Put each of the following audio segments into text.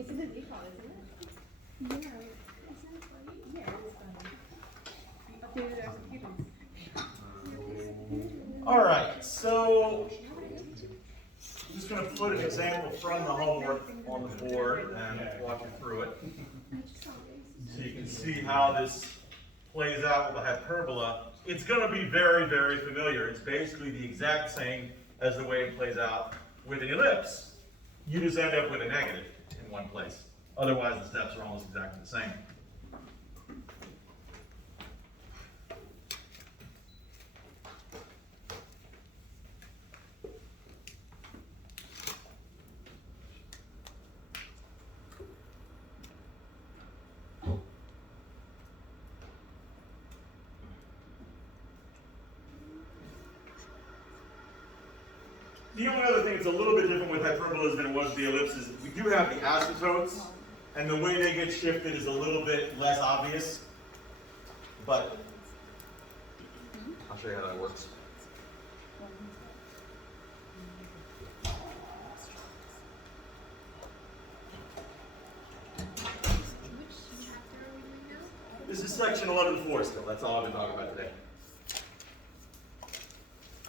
this is a default, isn't it? Yeah. Yeah, it's updated our computers. All right, so I'm just going to put an example from the homework on the board and walk you through it. So you can see how this plays out with a hyperbola. It's going to be very, very familiar. It's basically the exact same as the way it plays out with an ellipse. You just end up with a negative in one place. Otherwise, the steps are almost exactly the same. The only other thing that's a little bit different with hyperbolas than it was with the ellipses, we do have the asymptotes, and the way they get shifted is a little bit less obvious, but I'll show you how that works. This is section 11.4 still, that's all I've been talking about today.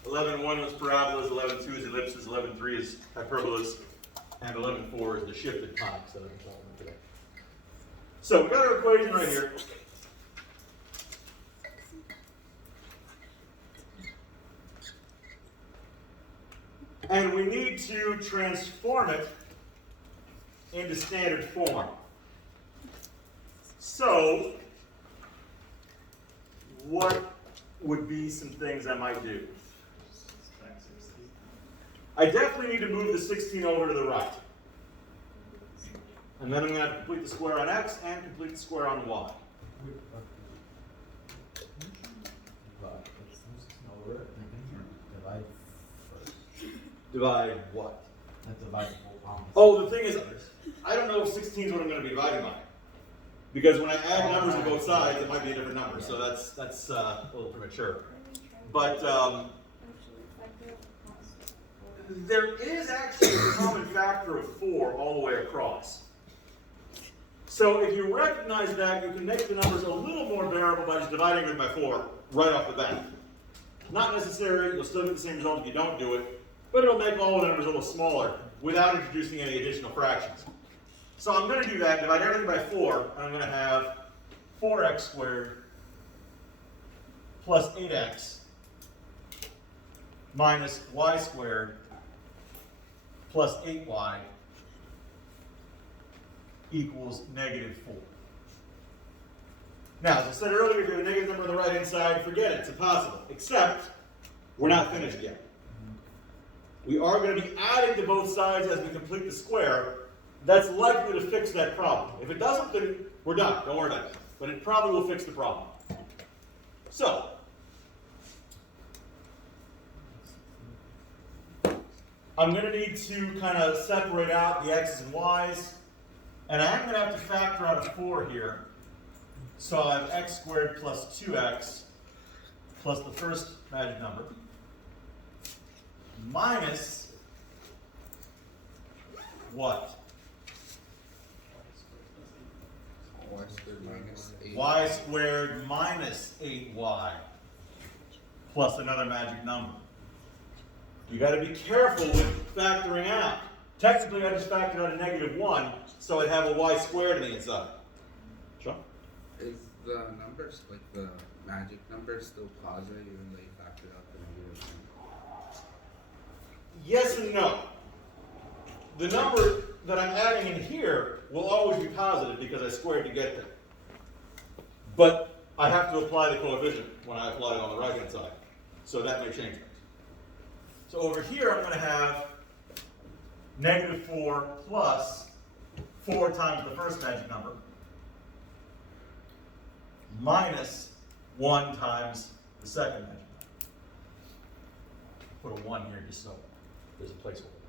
11.1 was parabolas, 11.2 is ellipses, 11.3 is hyperbolas, and 11.4 is the shifted conics that I've been talking about today. So we got our equation right here. And we need to transform it into standard form. So, what would be some things I might do? I definitely need to move the 16 over to the right. And then I'm going to have to complete the square on x and complete the square on y. Divide first. Divide what? Divide the whole problem. Oh, the thing is, I don't know if 16 is what I'm going to be dividing by. Because when I add numbers to both sides, it might be a different number. So that's a little premature. But there is actually a common factor of 4 all the way across. So if you recognize that, you can make the numbers a little more bearable by just dividing them by 4 right off the bat. Not necessary, you'll still get the same result if you don't do it, but it'll make all the numbers a little smaller without introducing any additional fractions. So I'm going to do that, divide everything by 4, and I'm going to have 4x squared plus 8x minus y squared plus 8y equals negative 4. Now, as I said earlier, if you have a negative number on the right-hand side, forget it, it's impossible. Except, we're not finished yet. We are going to be adding to both sides as we complete the square. That's likely to fix that problem. If it doesn't, then we're done. Don't worry about it. But it probably will fix the problem. So, I'm going to need to kind of separate out the x's and y's. And I am going to have to factor out a 4 here. So I have x squared plus 2x plus the first magic number minus what? Y squared minus 8. Y squared minus 8y plus another magic number. You got to be careful with factoring out. Technically, I just factored out a negative 1, so I'd have a y squared on the inside. Sure? Is the numbers, like the magic numbers, still positive even though you factored out the negative thing? Yes and no. The number that I'm adding in here will always be positive because I squared to get there. But I have to apply the coefficient when I apply it on the right-hand side. So that may change things. So over here I'm going to have negative 4 plus 4 times the first magic number minus 1 times the second magic number. Put a 1 here just so there's a placeholder.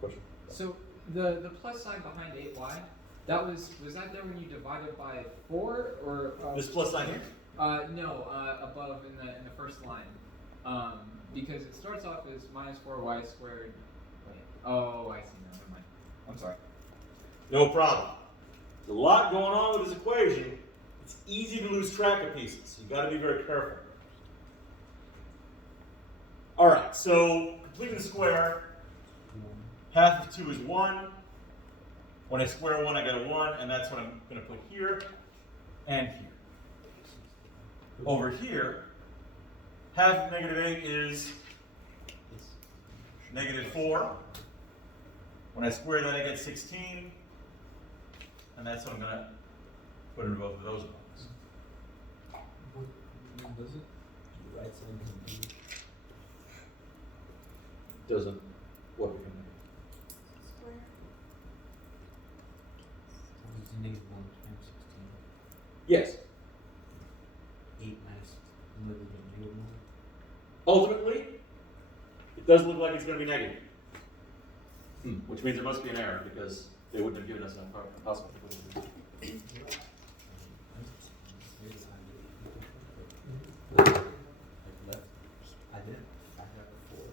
Question? So the plus sign behind 8y, that was that there when you divided by 4 or This plus sign here? no, above in the first line. Because it starts off as minus 4y squared. Wait. Oh, I see now. Never mind. I'm sorry. No problem. There's a lot going on with this equation. It's easy to lose track of pieces. You've got to be very careful. All right, so completing the square, half of 2 is 1. When I square 1, I get a 1, and that's what I'm going to put here and here. Over here, half of -8 is -4. When I square that, I get 16. And that's what I'm going to put in both of those ones. Does it? The right side can be Doesn't what we can make. Square. it's -1 times 16. Yes. 8 minus -1. Ultimately, it does look like it's going to be negative. Which means there must be an error because they wouldn't have given us an possible. Like left. I did. I have a 4.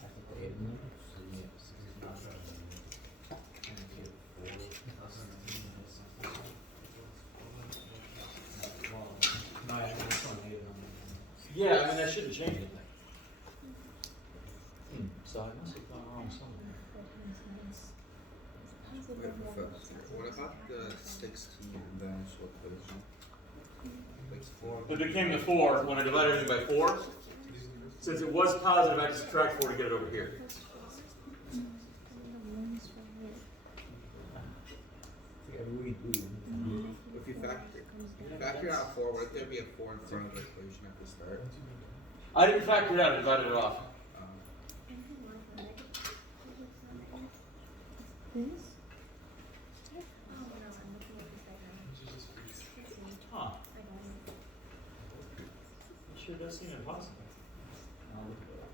I put the 8 in there. So yeah, 6 is not right. And I get 4 plus 17 minus something. Well, no, I have this one 8 on there. Yeah, I mean, that shouldn't change anything. So I must have gone wrong somewhere. What about the 16 and the actual equation? Like 4. It became the 4 when I divided everything by 4. Since it was positive, I had to subtract 4 to get it over here. If you factor out 4, would there be a 4 in front of the equation at the start? I didn't factor it out, I divided it off. This? Huh. It sure does seem impossible. I'll look it up.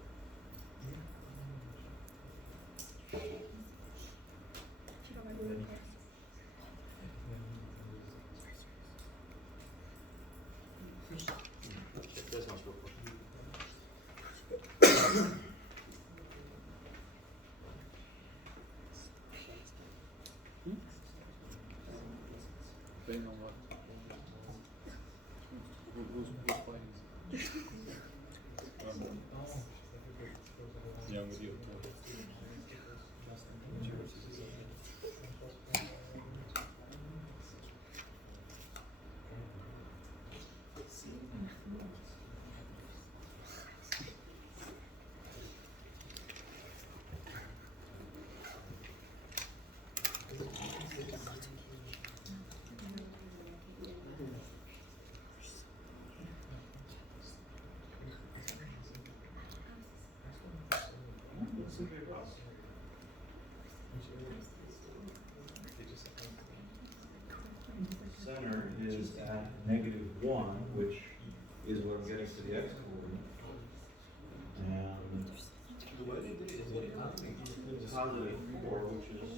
Check this one real quick. Depending on what. Who's playing? Yeah, I'm with you. Center is at -1, which is what I'm getting to the x coordinate. And +4, which is,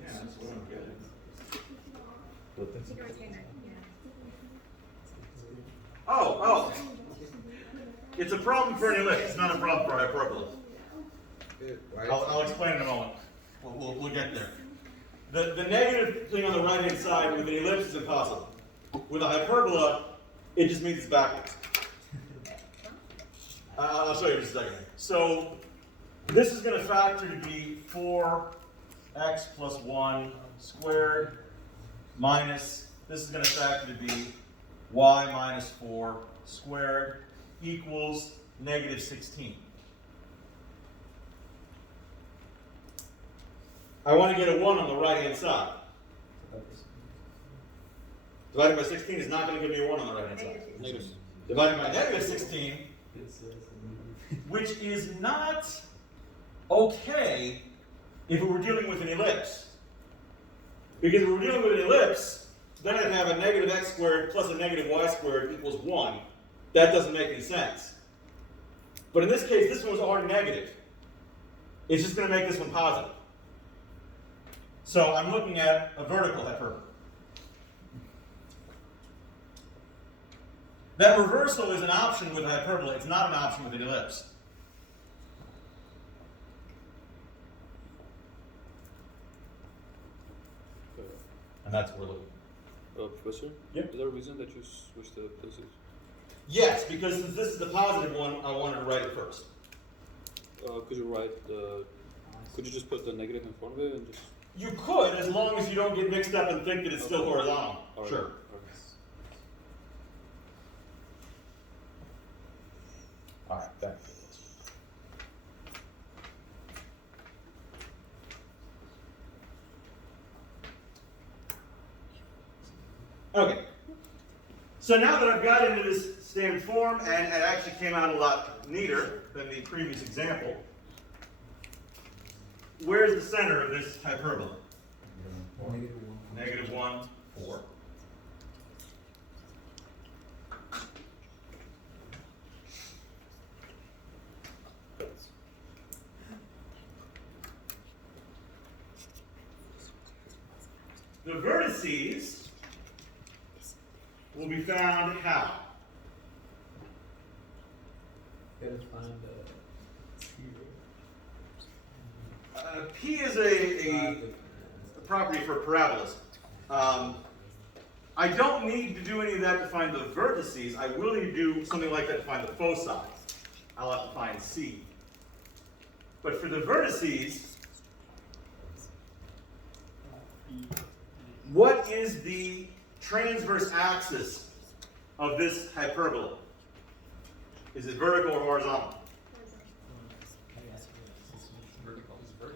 yeah, that's what I'm getting. Oh! It's a problem for an ellipse, it's not a problem for hyperbola. I'll explain in a moment. We'll get there. The negative thing on the right-hand side with an ellipse is impossible. With a hyperbola, it just means it's backwards. I'll show you in just a second. So this is going to factor to be 4x plus 1 squared minus, this is going to factor to be y minus 4 squared equals -16. I want to get a 1 on the right-hand side. Divided by 16 is not going to give me a 1 on the right-hand side. Divided by -16, which is not okay if we were dealing with an ellipse. Because if we were dealing with an ellipse, then I'd have a -x squared plus a -y squared equals 1. That doesn't make any sense. But in this case, this one was already negative. It's just going to make this one positive. So I'm looking at a vertical hyperbola. That reversal is an option with a hyperbola. It's not an option with an ellipse. And that's what we're looking for. Professor? Yep. Is there a reason that you switched the places? Yes, because since this is the positive one, I wanted to write it first. Could you write the, could you just put the negative in front of it and just? You could, as long as you don't get mixed up and think that it's still horizontal. All right. Sure. Okay. All right, back to this. Okay. So now that I've got into this standard form, and it actually came out a lot neater than the previous example, where's the center of this hyperbola? -1. -1, 4. The vertices will be found how? Gotta find P is a property for parabolas. I don't need to do any of that to find the vertices. I will need to do something like that to find the foci. I'll have to find C. But for the vertices, what is the transverse axis of this hyperbola? Is it vertical or horizontal?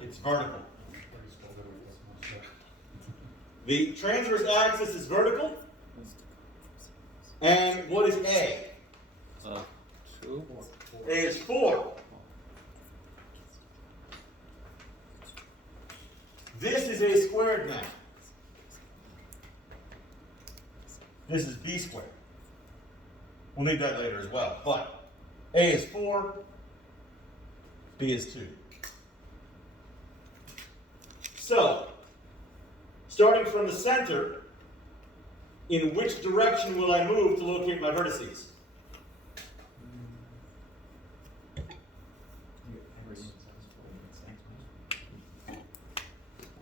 It's vertical. The transverse axis is vertical. And what is A? 2. A is 4. This is A squared now. This is B squared. We'll need that later as well. But A is 4, B is 2. So, starting from the center, in which direction will I move to locate my vertices?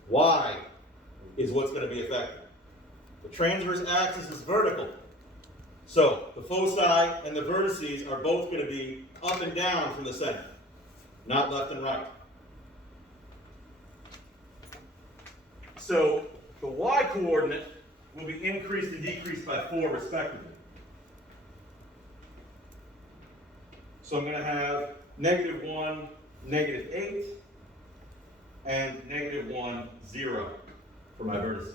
Y is what's going to be affected. The transverse axis is vertical. So, the foci and the vertices are both going to be up and down from the center, not left and right. So, the y coordinate will be increased and decreased by 4 respectively. So I'm going to have -1, -8, and -1, 0 for my vertices.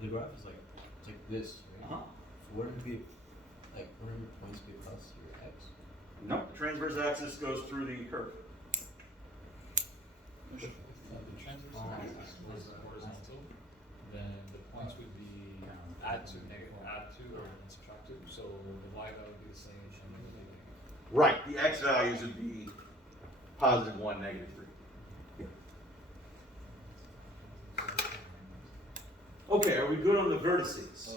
The graph is like, it's like this, right? Uh-huh. So wouldn't it be, like, wouldn't your points be plus your x? Nope, the transverse axis goes through the curve. The transverse axis was horizontal, then the points would be add 2, add 2, or subtract 2, so the y value would be the same, and it would be negative. Right, the x values would be +1, -3. Okay, are we good on the vertices?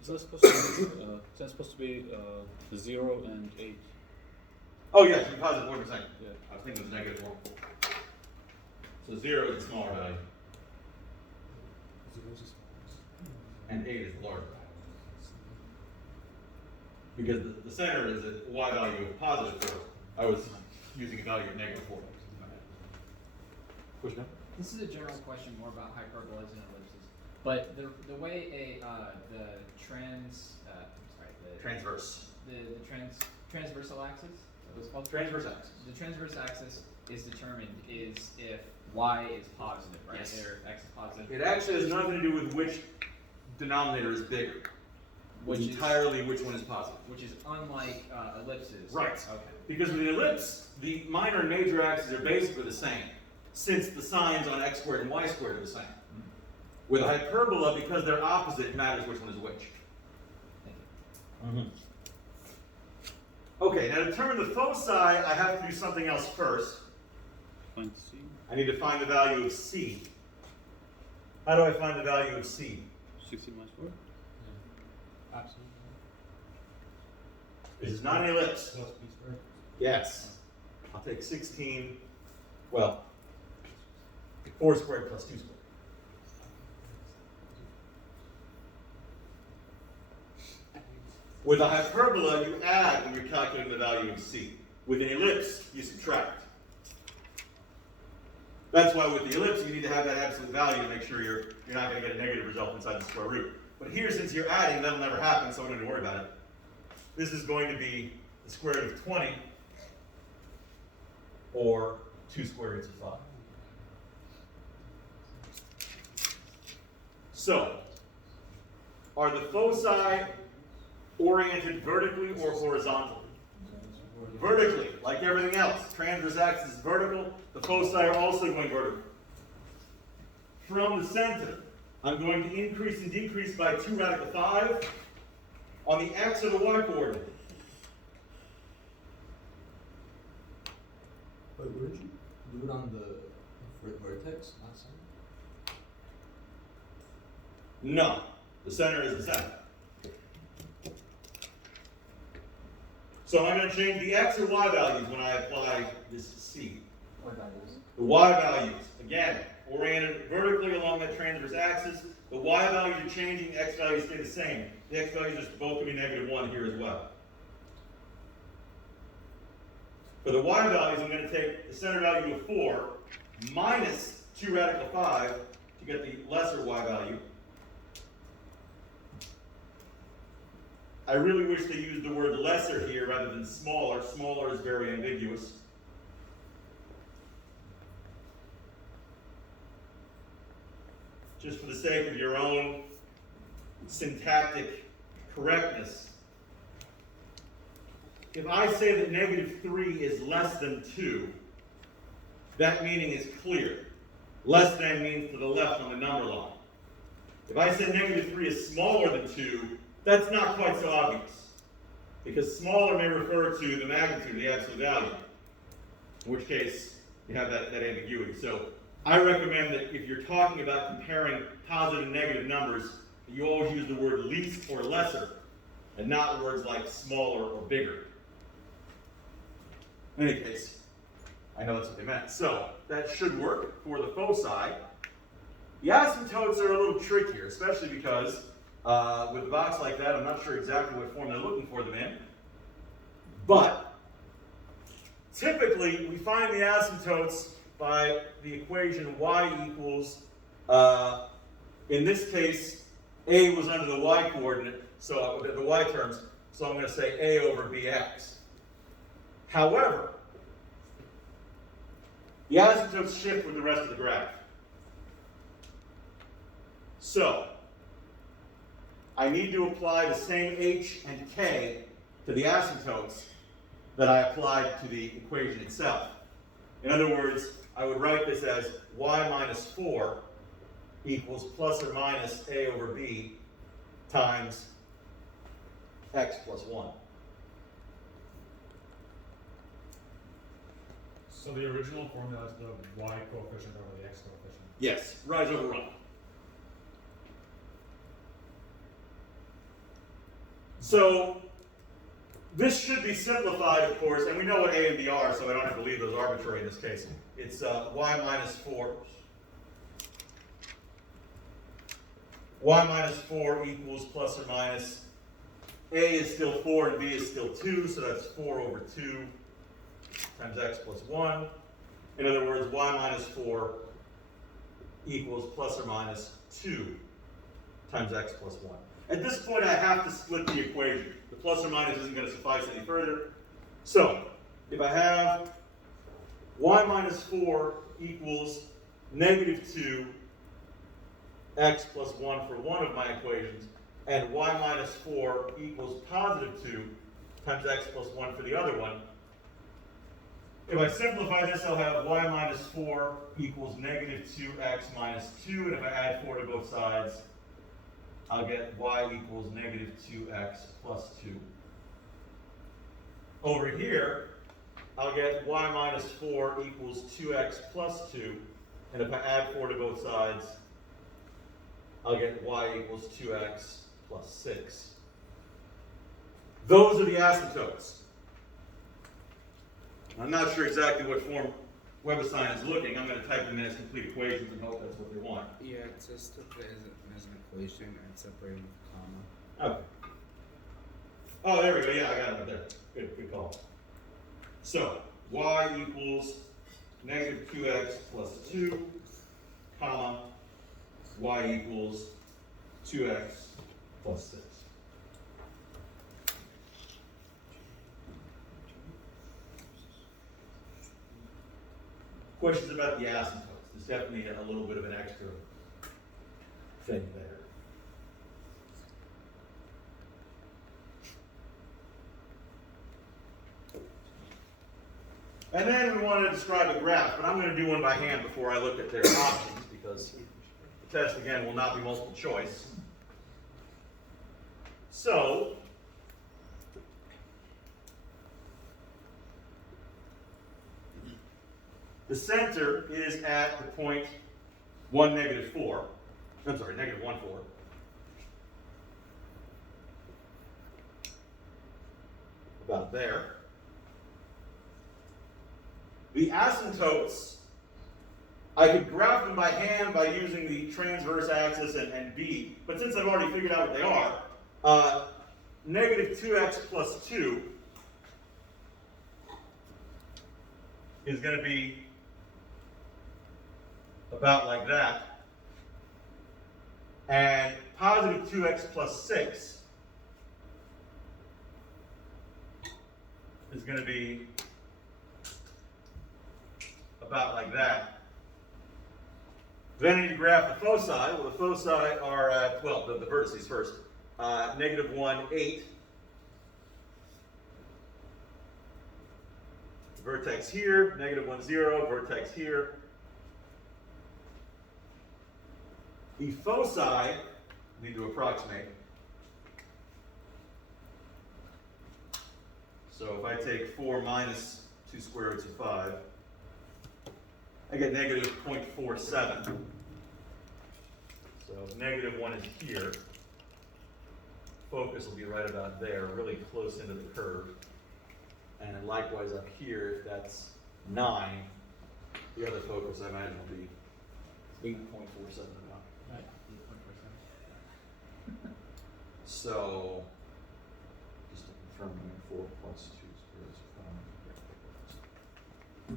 Is that supposed to be 0 and 8? Oh yes, you positive 1%. Yeah. I was thinking it was -1. So 0 is the smaller value, and 8 is the larger value. Because the center is a y value of +4. I was using a value of -4. Question? This is a general question more about hyperbolas and ellipses, but the way the Transverse. transversal axis, is that what it's called? Transverse axis. The transverse axis is determined is if y is positive, right? Yes. Or x is positive. It actually has nothing to do with which denominator is bigger. Which It's is- entirely which one is positive. Which is unlike ellipses. Right. Okay. Because with the ellipse, the minor and major axes are basically the same, since the signs on x squared and y squared are the same. With a hyperbola, because they're opposite, it matters which one is which. Thank you. Okay, now to determine the foci, I have to do something else first. Find C. I need to find the value of C. How do I find the value of C? 16 minus 4? Absolutely. This is not an ellipse. Yes. I'll take 16. Well, 4 squared plus 2 squared. With a hyperbola, you add when you're calculating the value of c. With an ellipse, you subtract. That's why with the ellipse, you need to have that absolute value to make sure you're not going to get a negative result inside the square root. But here, since you're adding, that'll never happen, so I don't need to worry about it. This is going to be the square root of 20, or 2 square roots of 5. So, are the foci oriented vertically or horizontally? Vertically, like everything else. Transverse axis is vertical. The foci are also going vertical. From the center, I'm going to increase and decrease by 2 radical 5 on the x or the y coordinate. Wait, wouldn't you do it on the vertex, not center? No, the center is the center. So I'm going to change the x or y values when I apply this c. What values? The y values, again, oriented vertically along that transverse axis. The y values are changing, the x values stay the same. The x values are both going to be -1 here as well. For the y values, I'm going to take the center value of 4 minus 2 radical 5 to get the lesser y value. I really wish they used the word lesser here rather than smaller. Smaller is very ambiguous. Just for the sake of your own syntactic correctness, if I say that -3 is less than 2, that meaning is clear. Less than means to the left on the number line. If I say -3 is smaller than 2, that's not quite so obvious, because smaller may refer to the magnitude of the absolute value, in which case you have that ambiguity. So I recommend that if you're talking about comparing positive and negative numbers, that you always use the word least or lesser, and not words like smaller or bigger. In any case, I know that's what they meant. So that should work for the foci. The asymptotes are a little trickier, especially because with a box like that, I'm not sure exactly what form they're looking for them in. But typically, we find the asymptotes by the equation y equals, in this case, a was under the y coordinate, so the y terms, so I'm going to say a over bx. However, the asymptotes shift with the rest of the graph. So, I need to apply the same h and k to the asymptotes that I applied to the equation itself. In other words, I would write this as y minus 4 equals plus or minus a over b times x plus 1. So the original formula is the y coefficient over the x coefficient. Yes, rise over run. So this should be simplified, of course, and we know what a and b are, so I don't have to leave those arbitrary in this case. It's y minus 4. Y minus 4 equals plus or minus, a is still 4 and b is still 2, so that's 4 over 2 times x plus 1. In other words, y minus 4 equals plus or minus 2 times x plus 1. At this point, I have to split the equation. The plus or minus isn't going to suffice any further. So, if I have y minus 4 equals -2 x plus 1 for one of my equations, and y minus 4 equals +2 times x plus 1 for the other one, if I simplify this, I'll have y minus 4 equals -2x minus 2, and if I add 4 to both sides, I'll get y equals -2x plus 2. Over here, I'll get y minus 4 equals 2x plus 2, and if I add 4 to both sides, I'll get y equals 2x plus 6. Those are the asymptotes. I'm not sure exactly what form WebAssign is looking, I'm gonna type them in as complete equations and hope that's what they want. Yeah, it says to put as an equation and separate with a comma. Okay. Oh, there we go, yeah, I got it right there. Good call. So, y equals negative 2x plus 2, comma, y equals 2x plus 6. Questions about the asymptotes? There's definitely a little bit of an extra thing there. And then we want to describe a graph, but I'm going to do one by hand before I look at their options, because the test, again, will not be multiple choice. So, the center is at the point 1, negative 4. I'm sorry, negative 1, 4. About there. The asymptotes, I could graph them by hand by using the transverse axis and B, but since I've already figured out what they are, negative 2x plus 2 is going to be about like that, and positive 2x plus 6 is going to be about like that. Then I need to graph the foci. Well, the foci are at, well, the vertices first. Negative 1, 8. Vertex here, negative 1, 0, vertex here. The foci need to approximate. So if I take 4 minus 2 square roots of 5, I get negative 0.47. So negative 1 is here. Focus will be right about there, really close into the curve. And then likewise up here, if that's 9, the other focus I imagine will be 8.47 about. Right. 8.47. So, just to confirm, 4 plus 2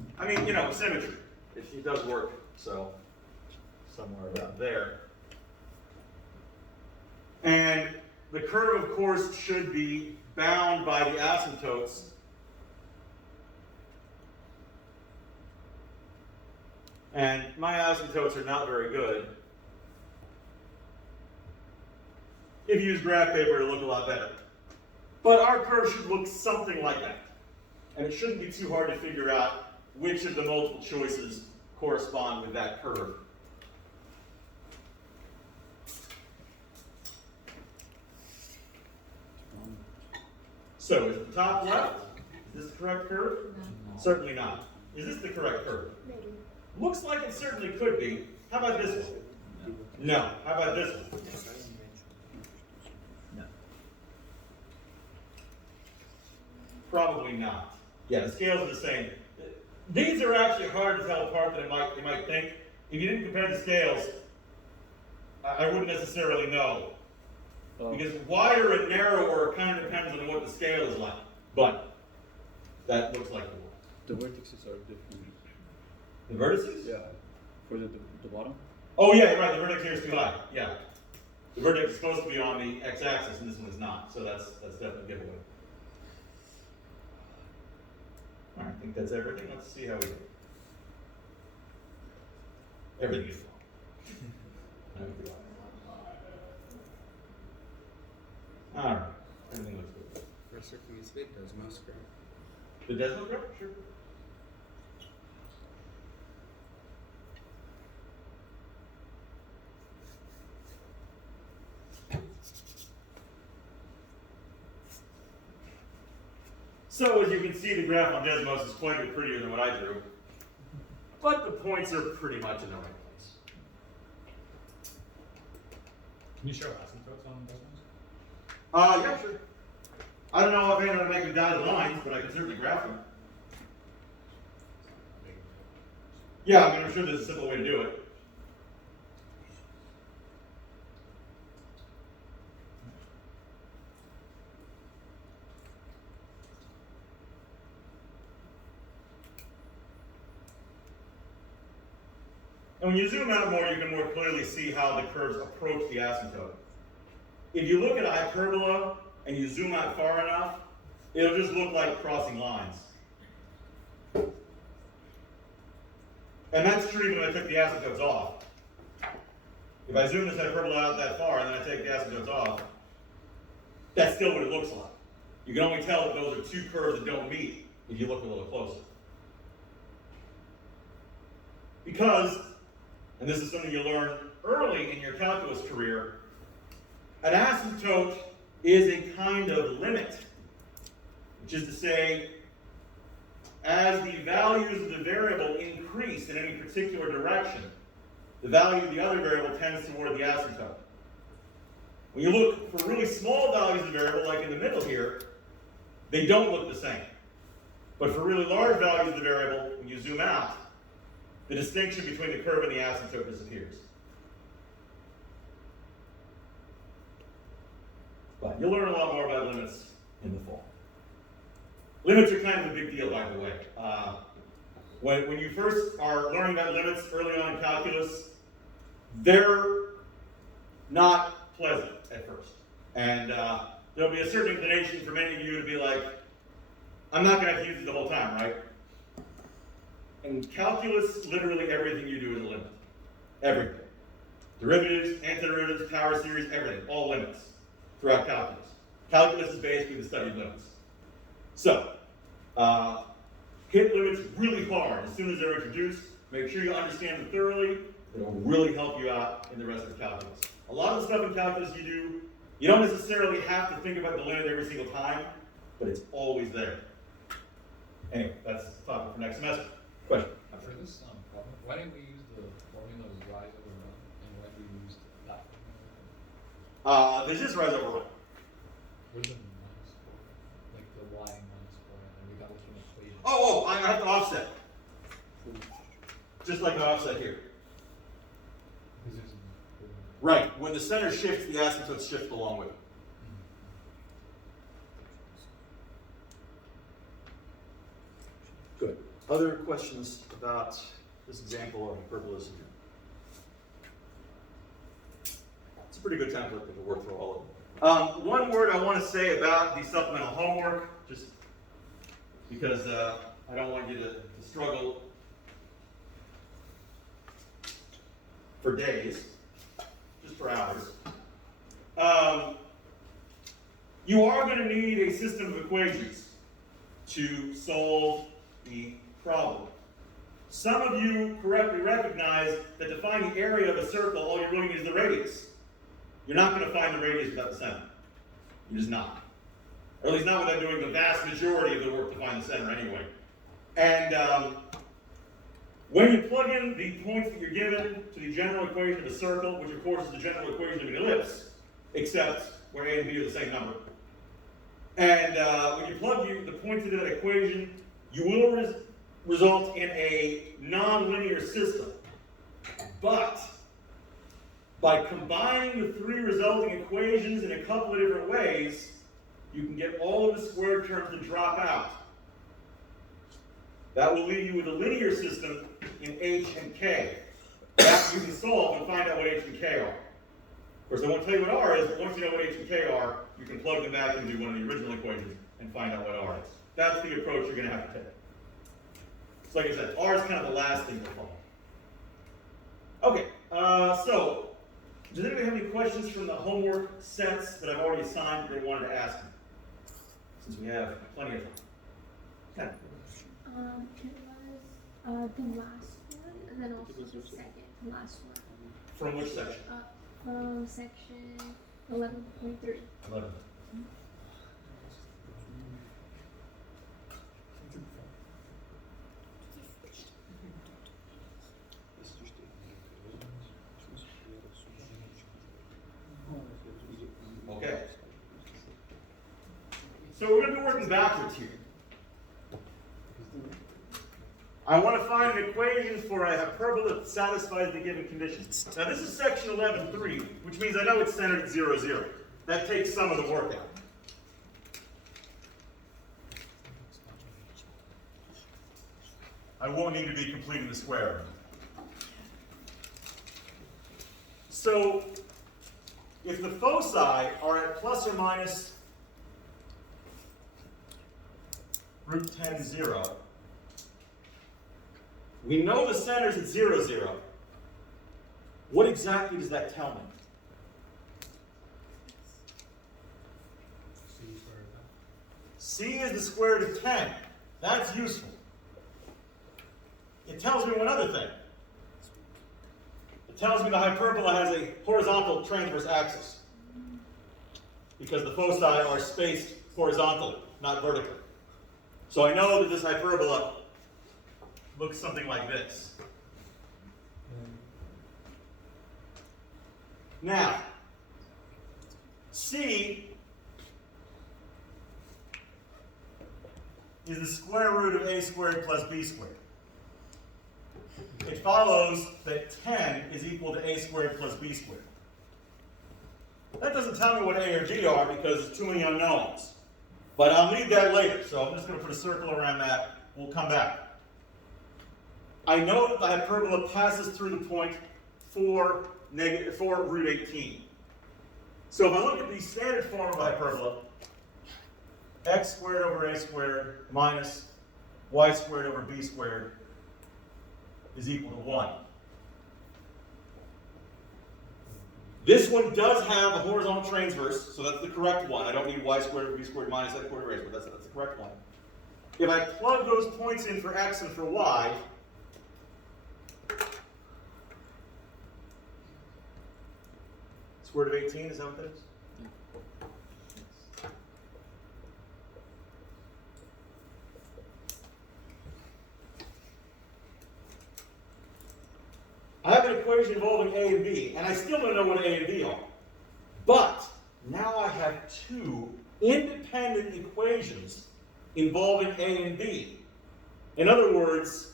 squares. I mean, you know, symmetry. It does work, so somewhere about there. And the curve, of course, should be bound by the asymptotes. And my asymptotes are not very good. If you use graph paper, it'll look a lot better. But our curve should look something like that. And it shouldn't be too hard to figure out which of the multiple choices correspond with that curve. So, is the top left? Is this the correct curve? No. Certainly not. Is this the correct curve? Maybe. Looks like it certainly could be. How about this one? No. How about this one? No. Probably not. Yeah, the scales are the same. These are actually hard to tell apart than you might think. If you didn't compare the scales, I wouldn't necessarily know. Because wider and narrower kind of depends on what the scale is like. But that looks like the one. The vertices are different. The vertices? Yeah. For the bottom? Oh yeah, right, the vertex here is too high. Yeah. The vertex is supposed to be on the x-axis and this one is not. So that's definitely a giveaway. Alright, I think that's everything. Let's see how we do. Everything is wrong. Alright, everything looks good. Professor, can you say Desmos graph? The Desmos graph? Sure. So as you can see, the graph on Desmos is quite a bit prettier than what I drew. But the points are pretty much in the right place. Can you show asymptotes on Desmos? Yeah, sure. I don't know if I'm going to make the dotted lines, but I can certainly graph them. Yeah, I mean, I'm sure there's a simple way to do it. And when you zoom out more, you can more clearly see how the curves approach the asymptote. If you look at a hyperbola and you zoom out far enough, it'll just look like crossing lines. And that's true even when I took the asymptotes off. If I zoom this hyperbola out that far and then I take the asymptotes off, that's still what it looks like. You can only tell that those are two curves that don't meet if you look a little closer. Because, and this is something you learn early in your calculus career, an asymptote is a kind of limit, which is to say, as the values of the variable increase in any particular direction, the value of the other variable tends toward the asymptote. When you look for really small values of the variable, like in the middle here, they don't look the same. But for really large values of the variable, when you zoom out, the distinction between the curve and the asymptote disappears. But you'll learn a lot more about limits in the fall. Limits are kind of a big deal, by the way. When you first are learning about limits early on in calculus, they're not pleasant at first. And there'll be a certain inclination for many of you to be like, I'm not going to have to use it the whole time, right? In calculus, literally everything you do is a limit. Everything. Derivatives, antiderivatives, power series, everything. All limits throughout calculus. Calculus is basically the study of limits. So, hit limits really hard as soon as they're introduced. Make sure you understand them thoroughly. It'll really help you out in the rest of calculus. A lot of the stuff in calculus you do, you don't necessarily have to think about the limit every single time, but it's always there. Anyway, that's the topic for next semester. Question? For this problem, why didn't we use the formula of rise over run, and why did we use that formula? This is rise over run. What is it minus 4? Like the y minus 4, and we got an equation. Oh, I have to offset. Just like an offset here. Because there's a- Right. When the center shifts, the asymptotes shift along with it. Good. Other questions about this example of hyperbolas? It's a pretty good template that will work for all of them. One word I want to say about the supplemental homework, just because I don't want you to struggle for days, just for hours. You are going to need a system of equations to solve the problem. Some of you correctly recognize that to find the area of a circle, all you really need is the radius. You're not going to find the radius without the center. You're just not. Or at least not without doing the vast majority of the work to find the center anyway. And when you plug in the points that you're given to the general equation of a circle, which of course is the general equation of an ellipse, except where a and b are the same number. And when you plug the points into that equation, you will result in a nonlinear system. But by combining the three resulting equations in a couple of different ways, you can get all of the squared terms to drop out. That will leave you with a linear system in h and k. That you can solve and find out what h and k are. Of course, I won't tell you what r is, but once you know what h and k are, you can plug them back into one of the original equations and find out what r is. That's the approach you're going to have to take. So like I said, r is kind of the last thing to follow. Okay, so does anybody have any questions from the homework sets that I've already assigned that they wanted to ask me? Since we have plenty of time. Okay. It was the last one, and then also the second last one. From which section? From section 11.3. 11. Okay. So we're going to be working backwards here. I want to find an equation for a hyperbola that satisfies the given conditions. Now this is section 11.3, which means I know it's centered at 0, 0. That takes some of the work out. I won't need to be completing the square. So, if the foci are at plus or minus root 10, 0, we know the center's at 0, 0. What exactly does that tell me? C is the square root of 10. That's useful. It tells me one other thing. It tells me the hyperbola has a horizontal transverse axis, because the foci are spaced horizontally, not vertically. So I know that this hyperbola looks something like this. Now, C is the square root of a squared plus b squared. It follows that 10 is equal to a squared plus b squared. That doesn't tell me what a or g are because there's too many unknowns. But I'll need that later, so I'm just going to put a circle around that. We'll come back. I know that the hyperbola passes through the point 4 root 18. So if I look at the standard form of hyperbola, x squared over a squared minus y squared over b squared is equal to 1. This one does have a horizontal transverse, so that's the correct one. I don't need y squared over b squared minus x squared over a squared. That's the correct one. If I plug those points in for x and for y, square root of 18, is that what that is? I have an equation involving a and b, and I still don't know what a and b are. But now I have two independent equations involving a and b. In other words,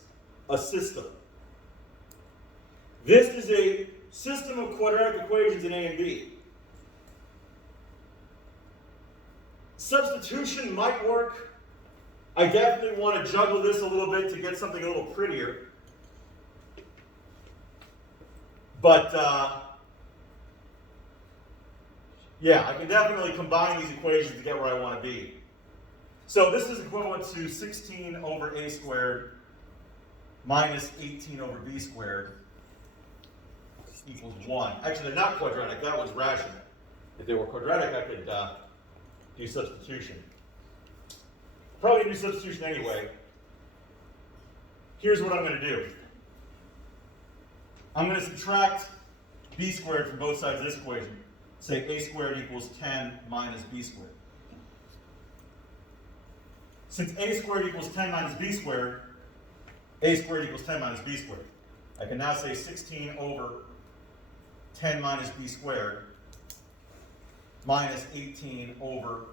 a system. This is a system of quadratic equations in a and b. Substitution might work. I definitely want to juggle this a little bit to get something a little prettier. But, yeah, I can definitely combine these equations to get where I want to be. So this is equivalent to 16 over a squared minus 18 over b squared equals 1. Actually, they're not quadratic. That one's rational. If they were quadratic, I could do substitution. Probably do substitution anyway. Here's what I'm going to do. I'm going to subtract b squared from both sides of this equation. Say a squared equals 10 minus b squared. Since a squared equals 10 minus b squared, a squared equals 10 minus b squared. I can now say 16 over 10 minus b squared minus 18 over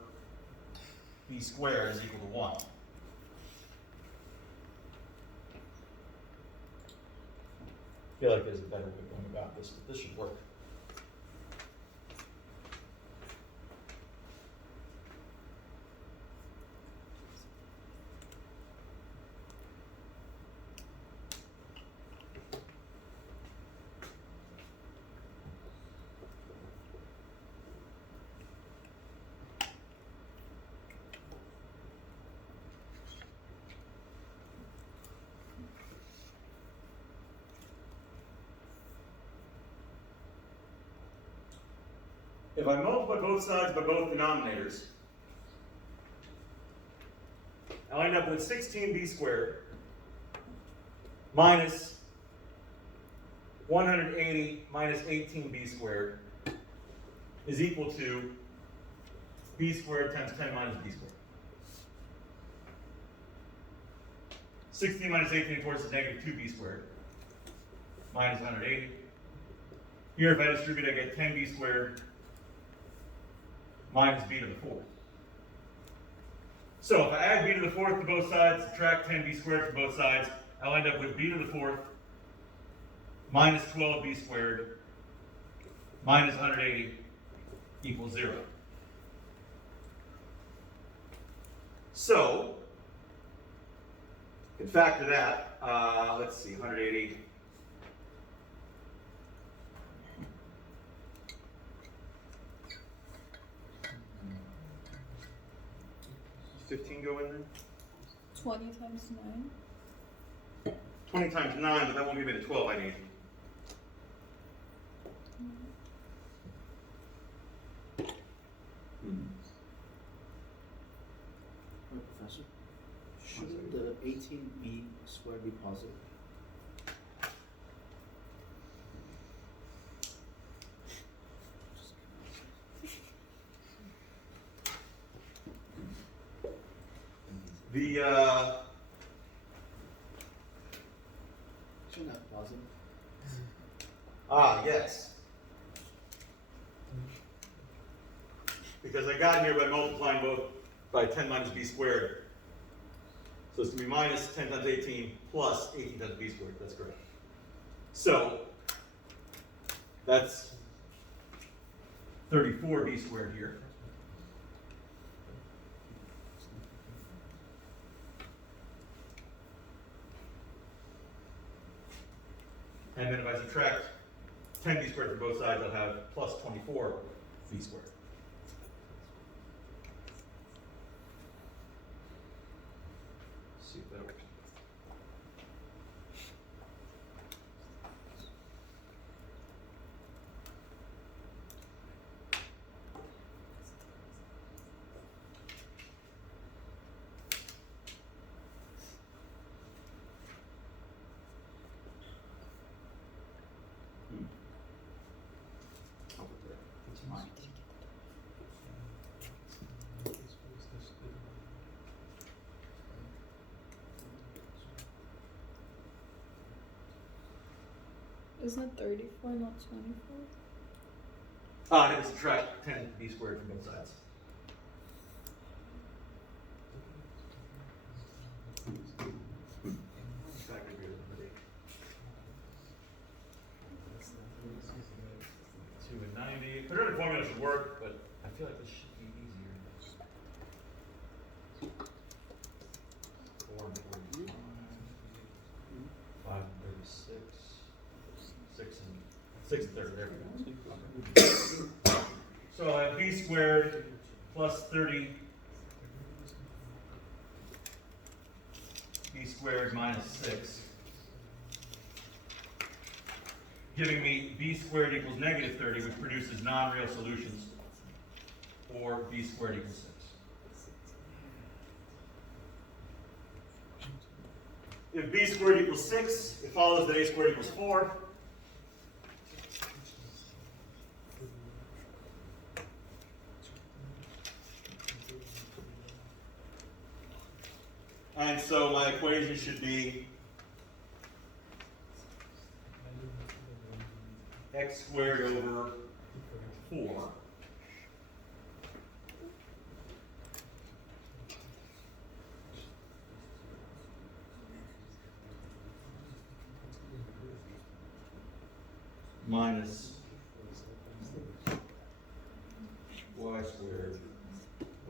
b squared is equal to 1. I feel like there's a better way of going about this, but this should work. If I multiply both sides by both denominators, I'll end up with 16b squared minus 180 minus 18b squared is equal to b squared times 10 minus b squared. 16 minus 18, of course, is negative 2b squared minus 180. Here, if I distribute, I get 10b squared minus b to the 4th. So if I add b to the 4th to both sides, subtract 10b squared from both sides, I'll end up with b to the fourth minus 12b squared minus 180 equals 0. So, in factor that, let's see, 180. 15 go in there? 20 times 9. 20 times 9, but that won't give me the 12 I need. Wait, Professor, shouldn't the 18b squared be positive? Shouldn't that positive? Yes. Because I got here by multiplying both by 10 minus b squared. So it's going to be minus 10 times 18 plus 18 times b squared. That's correct. So that's 34b squared here. And then if I subtract 10b squared from both sides, I'll have plus 24b squared. See if that works. It's mine. Isn't it 34, not 24? I had to subtract 10b squared from both sides. Factor greater than 8. 2 and 90. Quadratic formula should work, but I feel like this should be easier. 4 and 45. 5 and 36. 6 and 30. There we go. So I have b squared plus 30 b squared minus 6, giving me b squared equals negative 30, which produces non-real solutions, or b squared equals 6. If b squared equals 6, it follows that a squared equals 4. And so my equation should be x squared over 4 minus y squared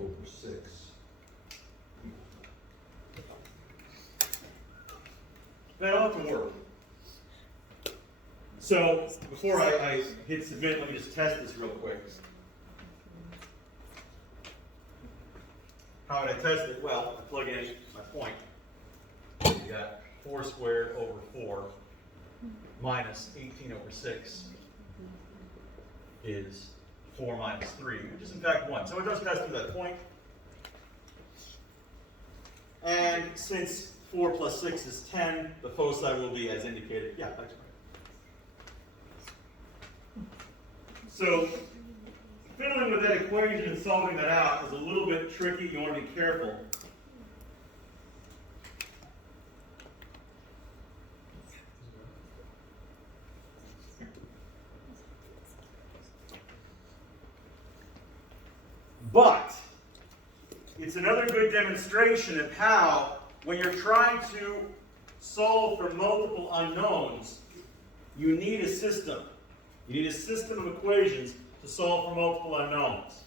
over 6. That ought to work. So before I hit submit, let me just test this real quick. How would I test it? Well, I plug in my point. You got 4 squared over 4 minus 18 over 6 is 4 minus 3, which is in fact 1. So it does pass through that point. And since 4 plus 6 is 10, the foci will be as indicated. Yeah, that's right. So fiddling with that equation and solving that out is a little bit tricky. You want to be careful. But it's another good demonstration of how, when you're trying to solve for multiple unknowns, you need a system. You need a system of equations to solve for multiple unknowns.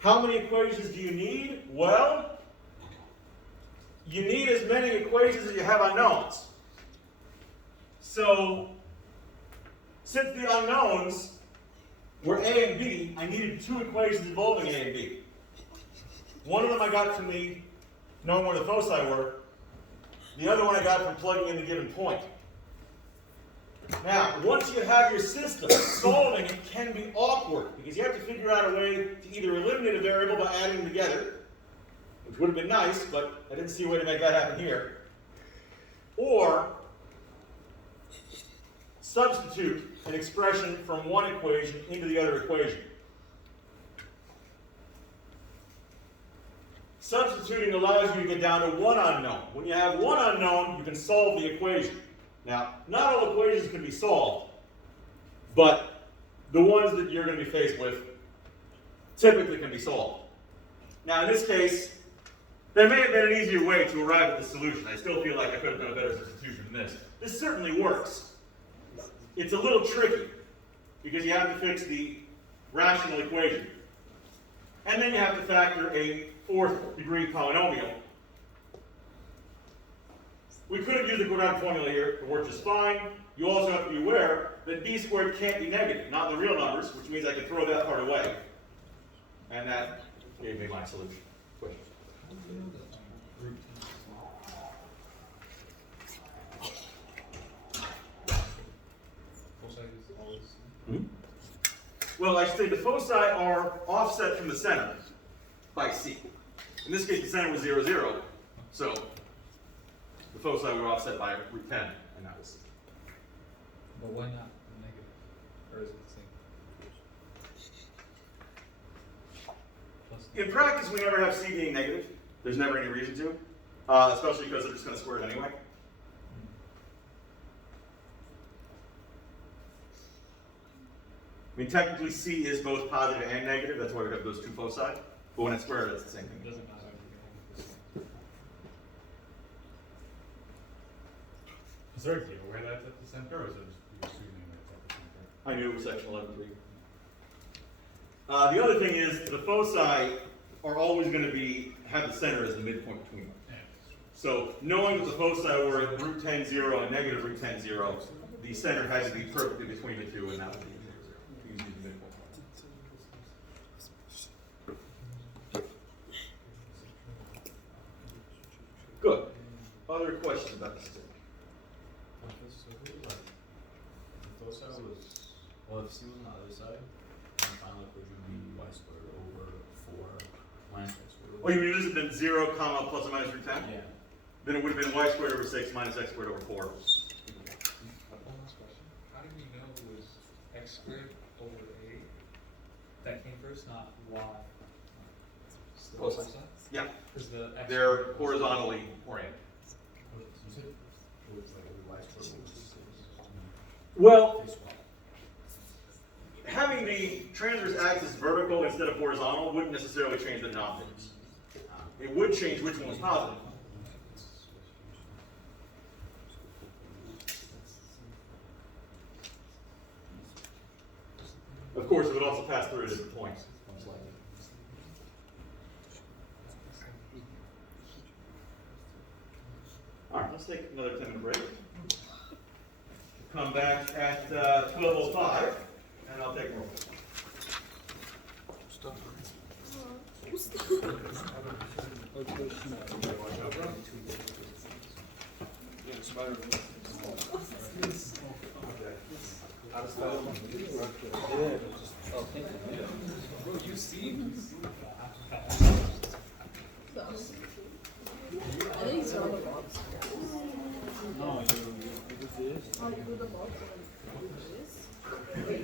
How many equations do you need? Well, you need as many equations as you have unknowns. So, since the unknowns were A and B, I needed two equations involving A and B. One of them I got from the knowing where the foci were. The other one I got from plugging in the given point. Now, once you have your system, solving it can be awkward because you have to figure out a way to either eliminate a variable by adding them together, which would have been nice, but I didn't see a way to make that happen here, or substitute an expression from one equation into the other equation. Substituting allows you to get down to one unknown. When you have one unknown, you can solve the equation. Now, not all equations can be solved, but the ones that you're going to be faced with typically can be solved. Now, in this case, there may have been an easier way to arrive at the solution. I still feel like I could have done a better substitution than this. This certainly works. It's a little tricky because you have to fix the rational equation. And then you have to factor a fourth degree polynomial. We could have used the quadratic formula here. It worked just fine. You also have to be aware that b squared can't be negative, not in the real numbers, which means I can throw that part away. And that gave me my solution. Question? Well, I should say the foci are offset from the center by c. In this case, the center was 0, 0. So the foci were offset by root 10, and that was c. But why not negative? Or is it the same? In practice, we never have c being negative. There's never any reason to, especially because they're just going to square it anyway. I mean, technically, c is both positive and negative. That's why we have those two foci. But when it's squared, it's the same It thing. doesn't matter. Is there a deal where that's at the center, or is it just you assuming that's at the center? I knew it was section 11.3. The other thing is the foci are always going to have the center as the midpoint between them. Yeah. So knowing that the foci were at root 10, 0 and negative root 10, 0, the center had to be perfectly between the two, and that would be 0, 0. Use the midpoint. Good. Other questions about this thing? If c was on the other side, then the final equation would be y squared over 4 minus x squared. Oh, you mean this has been 0, comma, plus or minus root 10? Yeah. Then it would have been y squared over 6 minus x squared over 4. One last question. How do we know it was x squared over a that came first, not y? Both sides. Yeah, Because the x they're squared was- horizontally oriented. Well, having the transverse axis vertical instead of horizontal wouldn't necessarily change the denominators. It would change which one was positive. Of course, it would also pass through at different points, most likely. All right, let's take another 10-minute break. Come back at 12:05, and I'll take more. I think it's on the box. No, you do this. Oh, you do the box and this.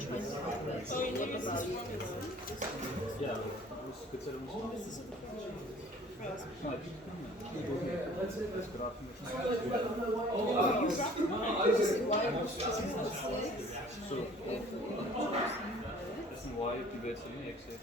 So you need this one. Yeah, consider this Oh, you dropped it. Why? So, that's why you get to